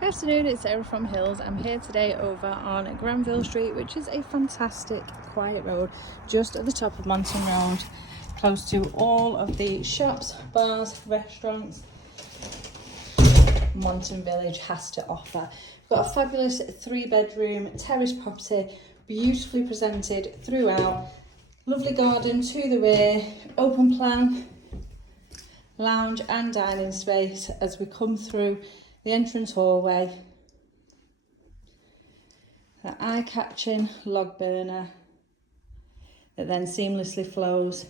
Good afternoon, it's Sarah from Hills. I'm here today over on Granville Street, which is a fantastic quiet road just at the top of Monson Road, close to all of the shops, bars, restaurants Monson Village has to offer. We've got a fabulous 3-bedroom terrace property, beautifully presented throughout, lovely garden to the rear, open plan lounge and dining space as we come through the entrance hallway. The eye-catching log burner that then seamlessly flows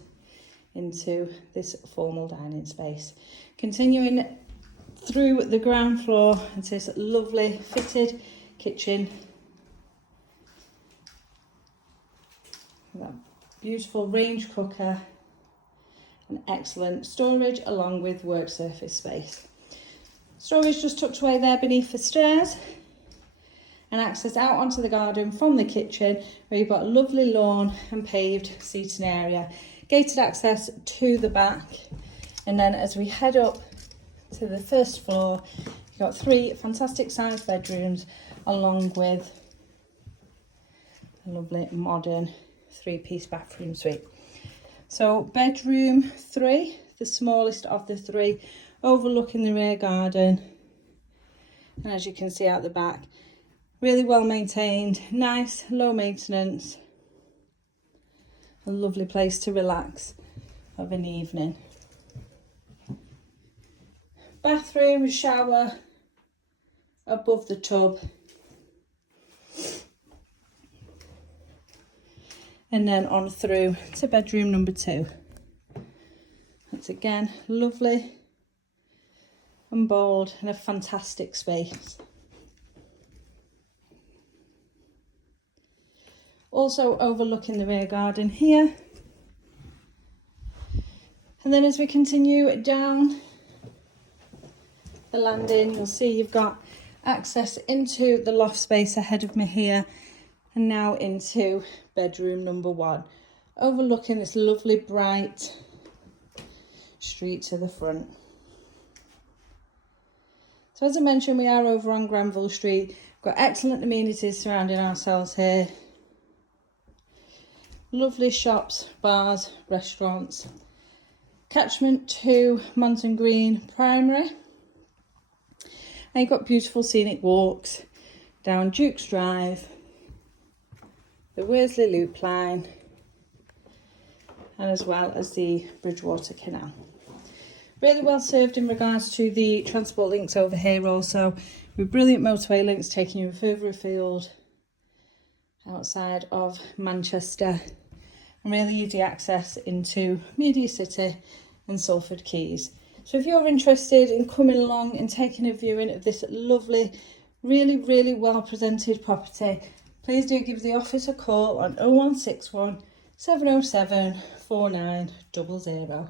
into this formal dining space. Continuing through the ground floor into this lovely fitted kitchen. That beautiful range cooker and excellent storage along with work surface space. Storage just tucked away there beneath the stairs and access out onto the garden from the kitchen, where you've got a lovely lawn and paved seating area, gated access to the back. And then as we head up to the first floor, you've got 3 fantastic sized bedrooms along with a lovely modern 3-piece bathroom suite. So bedroom 3, the smallest of the 3, overlooking the rear garden, and as you can see out the back, really well maintained, nice, low maintenance, a lovely place to relax of an evening. Bathroom, shower above the tub, and then on through to bedroom number 2. It's again lovely and bold and a fantastic space. Also overlooking the rear garden here. And then as we continue down the landing, you'll see you've got access into the loft space ahead of me here, and now into bedroom number 1, overlooking this lovely bright street to the front. So as I mentioned, we are over on Granville Street. We've got excellent amenities surrounding ourselves here. Lovely shops, bars, restaurants. Catchment to Monson Green Primary. And you've got beautiful scenic walks down Duke's Drive, the Worsley Loop line, and as well as the Bridgewater Canal. Really well served in regards to the transport links over here also, with brilliant motorway links taking you further afield outside of Manchester, and really easy access into Media City and Salford Quays. So if you're interested in coming along and taking a viewing of this lovely, really well presented property, please do give the office a call on 0161 707 4900.